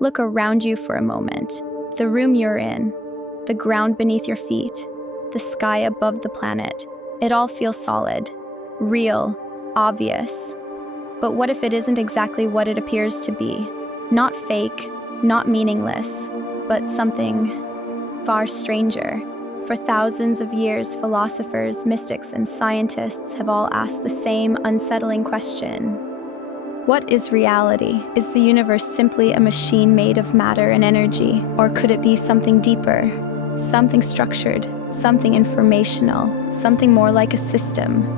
Look around you for a moment. The room you're in, the ground beneath your feet, the sky above the planet. It all feels solid, real, obvious. But what if it isn't exactly what it appears to be? Not fake, not meaningless, but something far stranger. For thousands of years, philosophers, mystics, and scientists have all asked the same unsettling question. What is reality? Is the universe simply a machine made of matter and energy? Or could it be something deeper? Something structured, something informational, something more like a system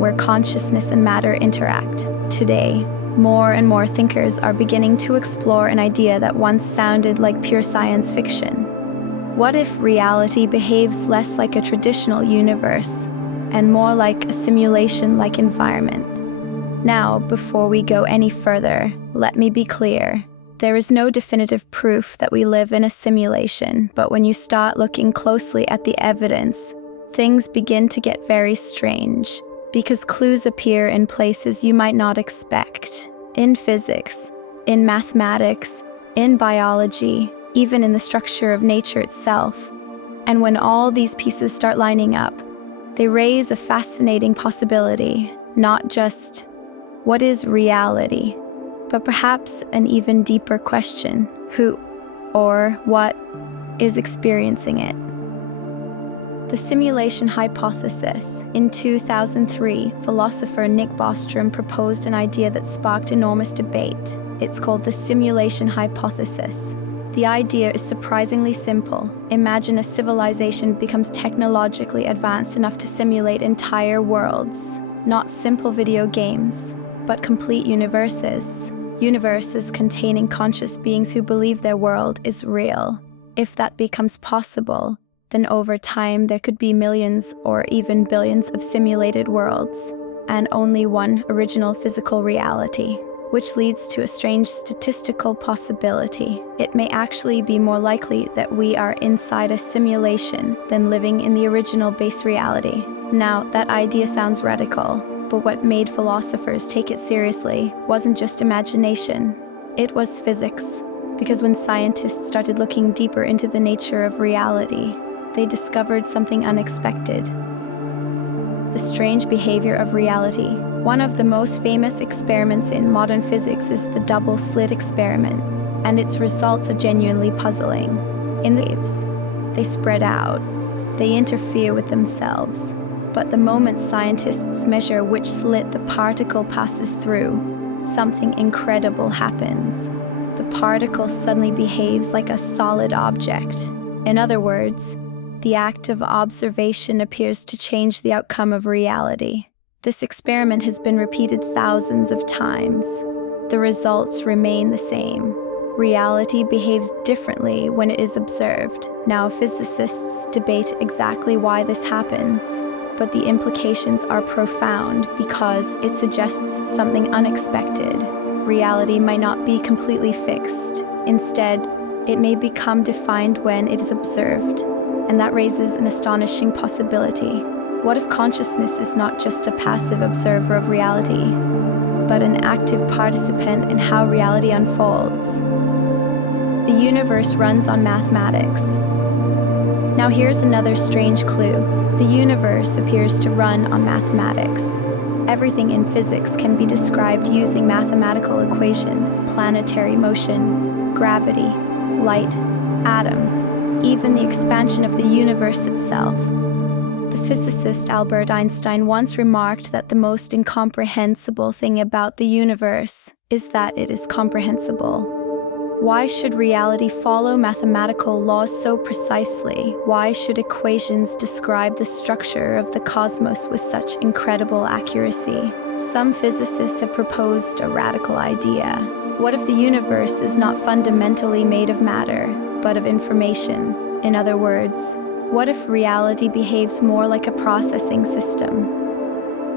where consciousness and matter interact. Today, more and more thinkers are beginning to explore an idea that once sounded like pure science fiction. What if reality behaves less like a traditional universe and more like a simulation-like environment? Now, before we go any further, let me be clear. There is no definitive proof that we live in a simulation, but when you start looking closely at the evidence, things begin to get very strange, because clues appear in places you might not expect. In physics, in mathematics, in biology, even in the structure of nature itself. And when all these pieces start lining up, they raise a fascinating possibility, not just what is reality, but perhaps an even deeper question: who or what is experiencing it? The simulation hypothesis. In 2003, philosopher Nick Bostrom proposed an idea that sparked enormous debate. It's called the simulation hypothesis. The idea is surprisingly simple. Imagine a civilization becomes technologically advanced enough to simulate entire worlds, not simple video games, but complete universes. Universes containing conscious beings who believe their world is real. If that becomes possible, then over time there could be millions or even billions of simulated worlds, and only one original physical reality, which leads to a strange statistical possibility. It may actually be more likely that we are inside a simulation than living in the original base reality. Now, that idea sounds radical, but what made philosophers take it seriously wasn't just imagination, it was physics. Because when scientists started looking deeper into the nature of reality, they discovered something unexpected: the strange behavior of reality. One of the most famous experiments in modern physics is the double-slit experiment, and its results are genuinely puzzling. In the waves, they spread out, they interfere with themselves, but the moment scientists measure which slit the particle passes through, something incredible happens. The particle suddenly behaves like a solid object. In other words, the act of observation appears to change the outcome of reality. This experiment has been repeated thousands of times. The results remain the same. Reality behaves differently when it is observed. Now, physicists debate exactly why this happens, but the implications are profound because it suggests something unexpected. Reality might not be completely fixed. Instead, it may become defined when it is observed, and that raises an astonishing possibility. What if consciousness is not just a passive observer of reality, but an active participant in how reality unfolds? The universe runs on mathematics. Now here's another strange clue. The universe appears to run on mathematics. Everything in physics can be described using mathematical equations: planetary motion, gravity, light, atoms, even the expansion of the universe itself. The physicist Albert Einstein once remarked that the most incomprehensible thing about the universe is that it is comprehensible. Why should reality follow mathematical laws so precisely? Why should equations describe the structure of the cosmos with such incredible accuracy? Some physicists have proposed a radical idea. What if the universe is not fundamentally made of matter, but of information? In other words, what if reality behaves more like a processing system?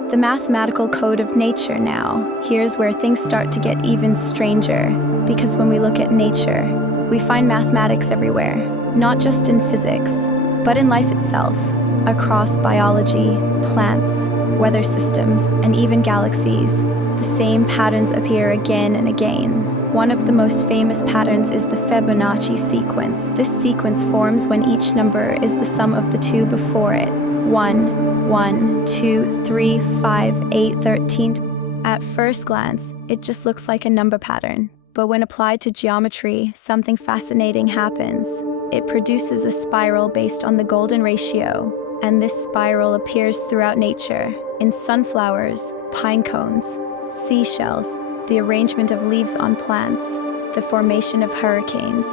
The mathematical code of nature now. Here's where things start to get even stranger, because when we look at nature, we find mathematics everywhere, not just in physics, but in life itself, across biology, plants, weather systems, and even galaxies. The same patterns appear again and again. One of the most famous patterns is the Fibonacci sequence. This sequence forms when each number is the sum of the two before it. 1, 1, 2, 3, 5, 8, 13. At first glance, it just looks like a number pattern. But when applied to geometry, something fascinating happens. It produces a spiral based on the golden ratio, and this spiral appears throughout nature, in sunflowers, pine cones, seashells, the arrangement of leaves on plants, the formation of hurricanes,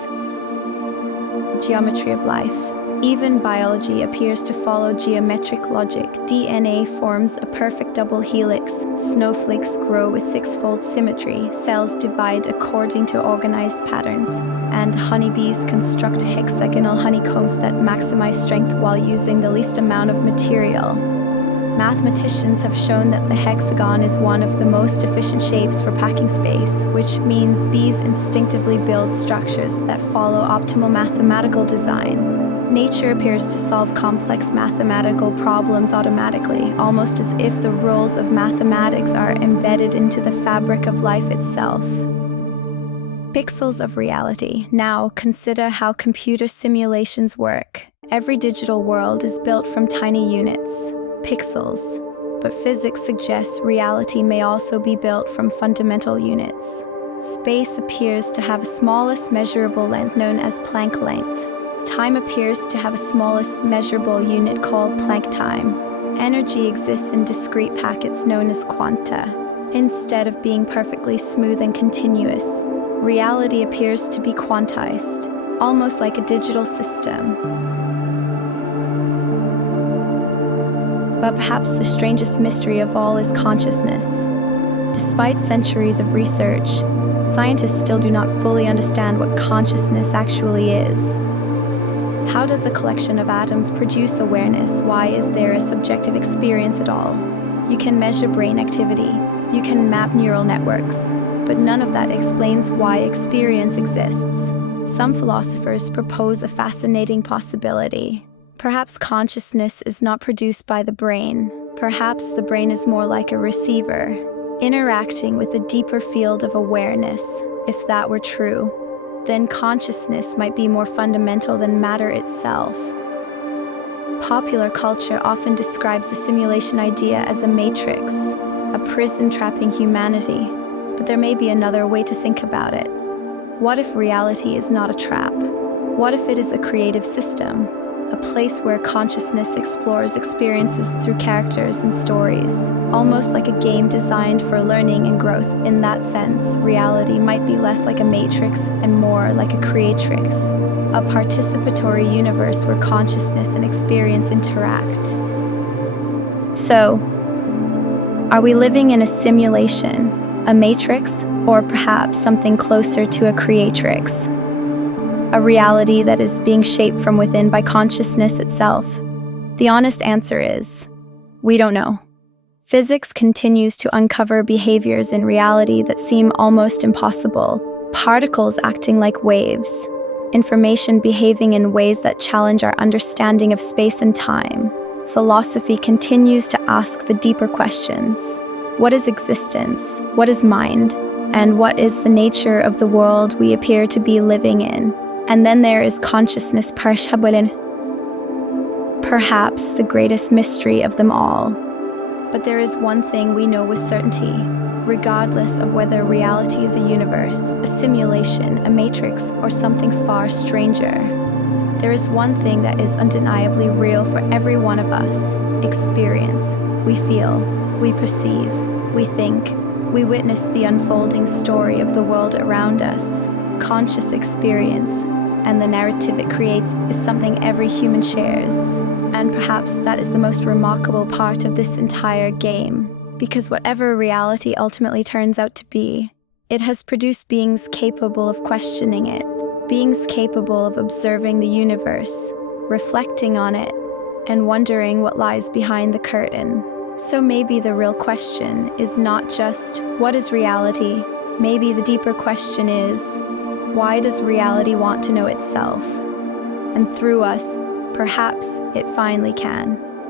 the geometry of life. Even biology appears to follow geometric logic. DNA forms a perfect double helix, snowflakes grow with six-fold symmetry, cells divide according to organized patterns, and honeybees construct hexagonal honeycombs that maximize strength while using the least amount of material. Mathematicians have shown that the hexagon is one of the most efficient shapes for packing space, which means bees instinctively build structures that follow optimal mathematical design. Nature appears to solve complex mathematical problems automatically, almost as if the rules of mathematics are embedded into the fabric of life itself. Pixels of reality. Now, consider how computer simulations work. Every digital world is built from tiny units, pixels, but physics suggests reality may also be built from fundamental units. Space appears to have a smallest measurable length known as Planck length. Time appears to have a smallest measurable unit called Planck time. Energy exists in discrete packets known as quanta. Instead of being perfectly smooth and continuous, reality appears to be quantized, almost like a digital system. But perhaps the strangest mystery of all is consciousness. Despite centuries of research, scientists still do not fully understand what consciousness actually is. How does a collection of atoms produce awareness? Why is there a subjective experience at all? You can measure brain activity, you can map neural networks, but none of that explains why experience exists. Some philosophers propose a fascinating possibility. Perhaps consciousness is not produced by the brain. Perhaps the brain is more like a receiver, interacting with a deeper field of awareness. If that were true, then consciousness might be more fundamental than matter itself. Popular culture often describes the simulation idea as a matrix, a prison trapping humanity, but there may be another way to think about it. What if reality is not a trap? What if it is a creative system? A place where consciousness explores experiences through characters and stories, almost like a game designed for learning and growth. In that sense, reality might be less like a matrix and more like a creatrix, a participatory universe where consciousness and experience interact. So, are we living in a simulation, a matrix, or perhaps something closer to a creatrix? A reality that is being shaped from within by consciousness itself? The honest answer is, we don't know. Physics continues to uncover behaviors in reality that seem almost impossible. Particles acting like waves, information behaving in ways that challenge our understanding of space and time. Philosophy continues to ask the deeper questions. What is existence? What is mind? And what is the nature of the world we appear to be living in? And then there is consciousness, perhaps the greatest mystery of them all. But there is one thing we know with certainty, regardless of whether reality is a universe, a simulation, a matrix, or something far stranger. There is one thing that is undeniably real for every one of us: experience. We feel, we perceive, we think, we witness the unfolding story of the world around us. Conscious experience, and the narrative it creates, is something every human shares. And perhaps that is the most remarkable part of this entire game, because whatever reality ultimately turns out to be, it has produced beings capable of questioning it, beings capable of observing the universe, reflecting on it, and wondering what lies behind the curtain. So maybe the real question is not just, what is reality? Maybe the deeper question is, why does reality want to know itself? And through us, perhaps it finally can.